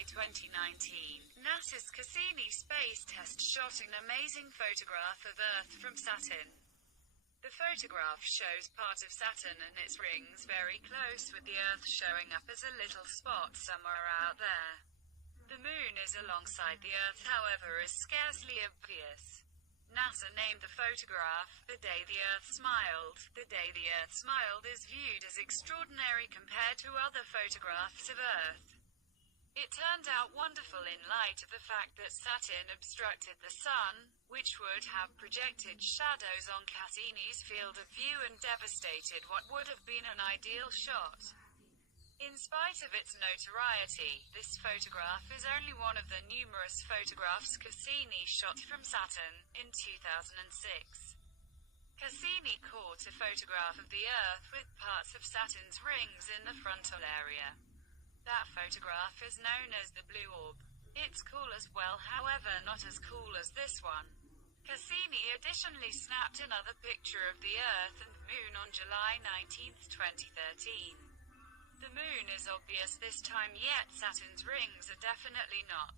July 2019, NASA's Cassini space test shot an amazing photograph of Earth from Saturn. The photograph shows part of Saturn and its rings very close, with the Earth showing up as a little spot somewhere out there. The Moon is alongside the Earth, however, is scarcely obvious. NASA named the photograph "The Day the Earth Smiled." The day the Earth smiled is viewed as extraordinary compared to other photographs of Earth. It turned out wonderful in light of the fact that Saturn obstructed the Sun, which would have projected shadows on Cassini's field of view and devastated what would have been an ideal shot. In spite of its notoriety, this photograph is only one of the numerous photographs Cassini shot from Saturn, in 2006. Cassini caught a photograph of the Earth with parts of Saturn's rings in the frontal area. That photograph is known as the blue orb. It's cool as well, however not as cool as this one. Cassini additionally snapped another picture of the Earth and Moon on July 19, 2013. The Moon is obvious this time, yet Saturn's rings are definitely not.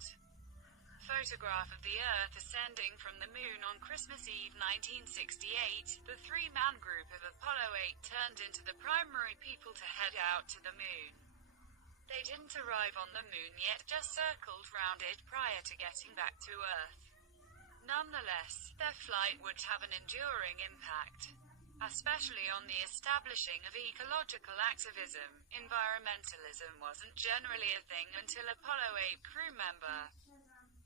Photograph of the Earth ascending from the Moon on Christmas Eve 1968, the three-man group of Apollo 8 turned into the primary people to head out to the Moon. They didn't arrive on the Moon yet, just circled round it prior to getting back to Earth. Nonetheless, their flight would have an enduring impact, especially on the establishing of ecological activism. Environmentalism wasn't generally a thing until Apollo 8 crew member,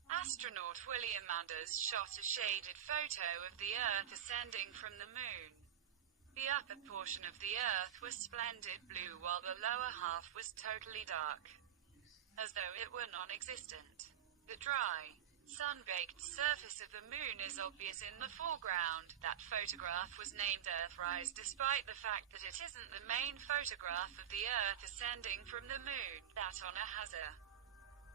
astronaut William Anders shot a shaded photo of the Earth ascending from the Moon. The upper portion of the Earth was splendid blue while the lower half was totally dark, as though it were non-existent. The dry, sun-baked surface of the Moon is obvious in the foreground. That photograph was named Earthrise despite the fact that it isn't the main photograph of the Earth ascending from the Moon. That honor has a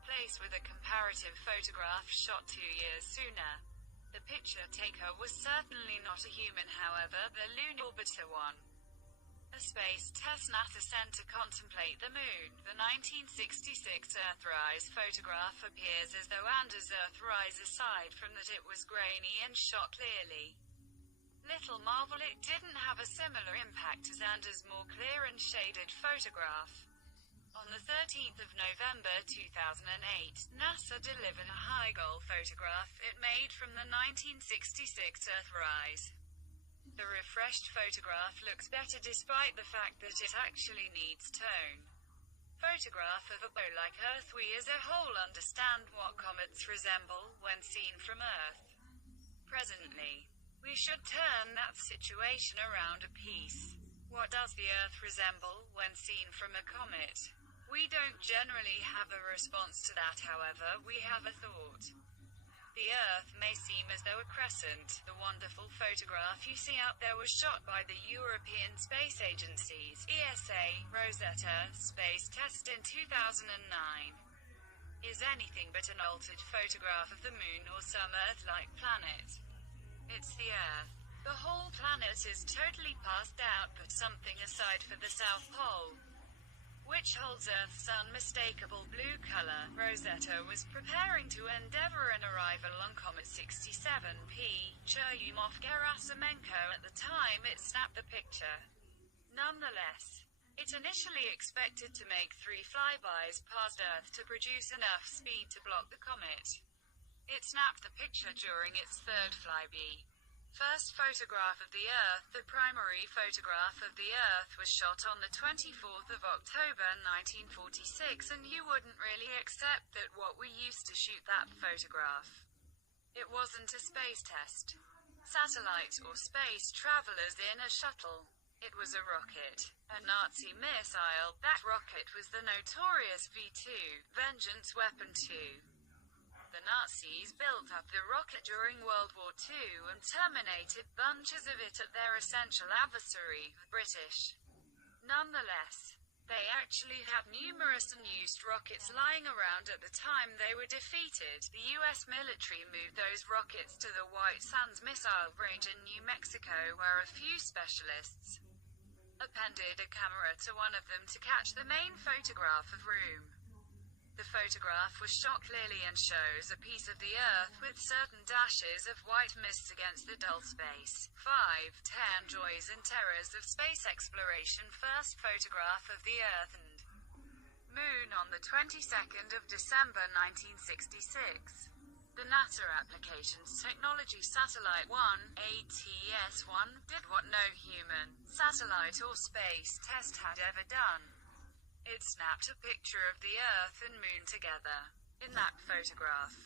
place with a comparative photograph shot 2 years sooner. The picture taker was certainly not a human, however, the lunar orbiter one. A space test NASA sent to contemplate the Moon. The 1966 Earthrise photograph appears as though Anders' Earthrise, aside from that it was grainy and shot clearly. Little marvel it didn't have a similar impact as Anders' more clear and shaded photograph. On the 13th of November 2008, NASA delivered a high-goal photograph it made from the 1966 Earthrise. The refreshed photograph looks better despite the fact that it actually needs tone. Photograph of a bow like Earth. We as a whole understand what comets resemble when seen from Earth. Presently, we should turn that situation around a piece. What does the Earth resemble when seen from a comet? We don't generally have a response to that, however, we have a thought. The Earth may seem as though a crescent. The wonderful photograph you see out there was shot by the European Space Agency's ESA Rosetta space test in 2009. Is anything but an altered photograph of the Moon or some Earth-like planet. It's the Earth. The whole planet is totally passed out, but something aside for the South Pole, which holds Earth's unmistakable blue color. Rosetta was preparing to endeavor an arrival on Comet 67P, Churyumov-Gerasimenko at the time it snapped the picture. Nonetheless, it initially expected to make 3 flybys past Earth to produce enough speed to block the comet. It snapped the picture during its 3rd flyby. First photograph of the Earth. The primary photograph of the Earth was shot on the 24th of October 1946, and you wouldn't really accept that what we used to shoot that photograph. It wasn't a space test, satellite or space travelers in a shuttle. It was a rocket, a Nazi missile. That rocket was the notorious V2, Vengeance Weapon 2. The Nazis built up the rocket during World War II and terminated bunches of it at their essential adversary, the British. Nonetheless, they actually had numerous unused rockets lying around at the time they were defeated. The US military moved those rockets to the White Sands missile range in New Mexico, where a few specialists appended a camera to one of them to catch the main photograph of room. The photograph was shot clearly and shows a piece of the Earth with certain dashes of white mist against the dull space. 5. 10 Joys and Terrors of Space Exploration. First photograph of the Earth and Moon on the 22nd of December 1966. The NASA Applications Technology Satellite 1, ATS-1, did what no human satellite or space test had ever done. It snapped a picture of the Earth and Moon together. In that photograph,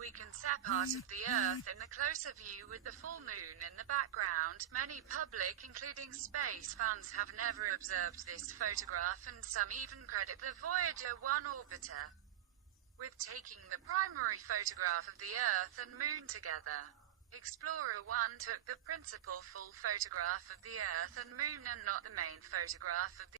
we can see part of the Earth in the closer view with the full Moon in the background. Many public, including space fans, have never observed this photograph, and some even credit the Voyager 1 orbiter with taking the primary photograph of the Earth and Moon together. Explorer 1 took the principal full photograph of the Earth and Moon and not the main photograph of the